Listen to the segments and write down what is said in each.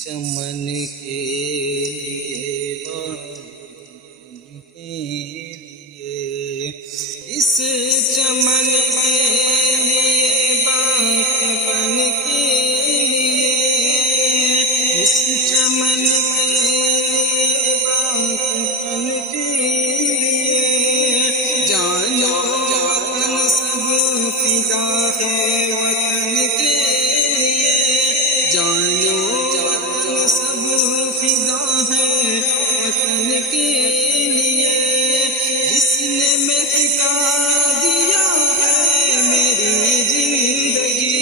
चमन के लिए इस चमन के लिए बागपन के लिए इस चमन के लिए बागपन के लिए जानो वतन सब फिदा है वतन के लिए जानो वतन सब फिदा है वतन के लिए जिसने महका दिया है मेरी जिंदगी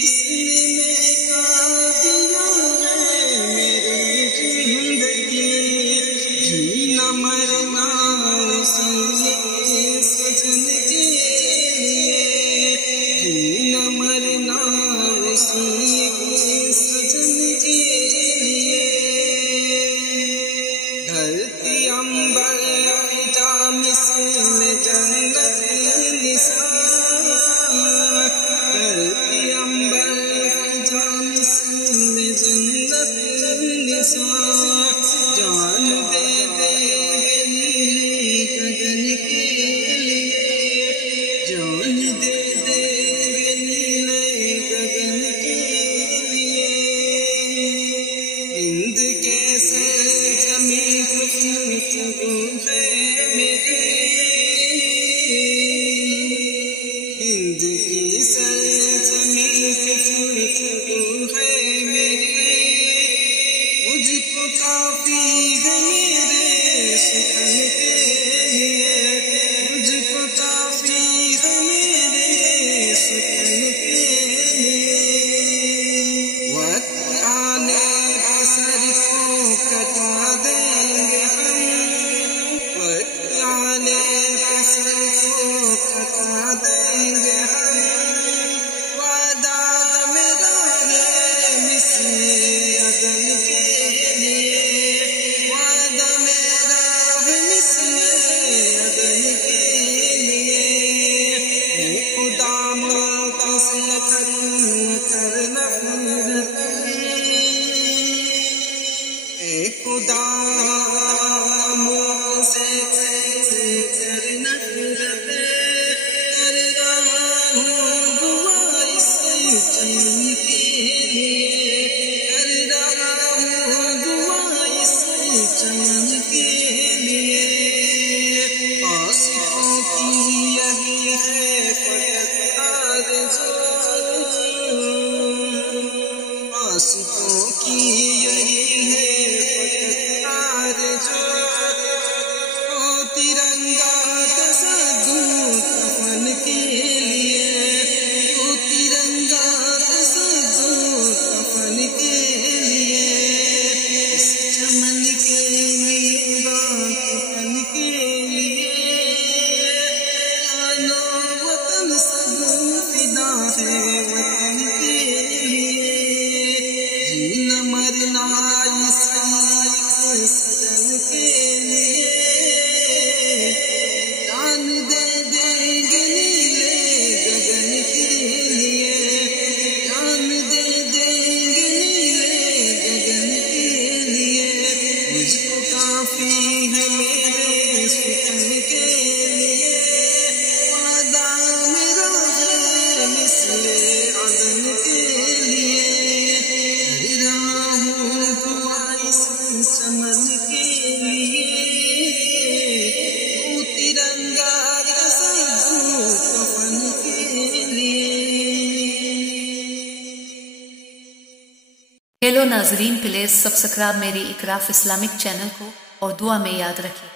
जिसने महका दिया है मेरी जिंदगी जीना मरना इसी सजन के लिए जीना मरना इसी सजन के लिए धरती अंबर जा मिस्ल जन्नत निसार धरती अंबर जा मिस्ल जन्नत निसार जान दे देंगे नीले गगन के लिए जान दे देंगे नीले गगन के लिए हिंद कैसे जमी गुफ्तगू है मेरी हिंद की सरजमी गुफ्तगू है मेरी मुझको काफी है मेरे सुखन के लिए मुझको काफी है मेरे सुखन के लिए वक्त आने पर सर को कटा देंगे हम वक्त आने पर सर को कटा देंगे हम वादा मेरा है मिस्ले अदन के लिए वादा मेरा है मिस्ले अदन के लिए खुदा मौत से खत्म करना खुदा मुझसे करना कर रहा हूँ दुआ इस चमन के लिए कर रहा हूँ दुआ इस चमन के लिए आशिकों की यही है फकत आरज़ू आशिकों की यही है जो ओ तिरंगा तसद्दू कफन के लिए ओ तिरंगा तसद्दू कफन के लिए इस चमन के लिए बागपन के लिए जानो वतन सब फिदा है वतन के लिए जीना मरना सजन के लिए जान दे देंगे नीले गगन के लिए जान दे देंगे नीले गगन के लिए मुझको काफी है मेरे सुखन के लिए वादा मेरा है मिस्ले अदन के लिए कर रहा हूँ दुआ इस चमन के लिए ओ तिरंगा तसद्दू कफन के लिए। हेलो नाजरीन, प्लीज सब्सक्राइब मेरी इकराफ इस्लामिक चैनल को और दुआ में याद रखिए।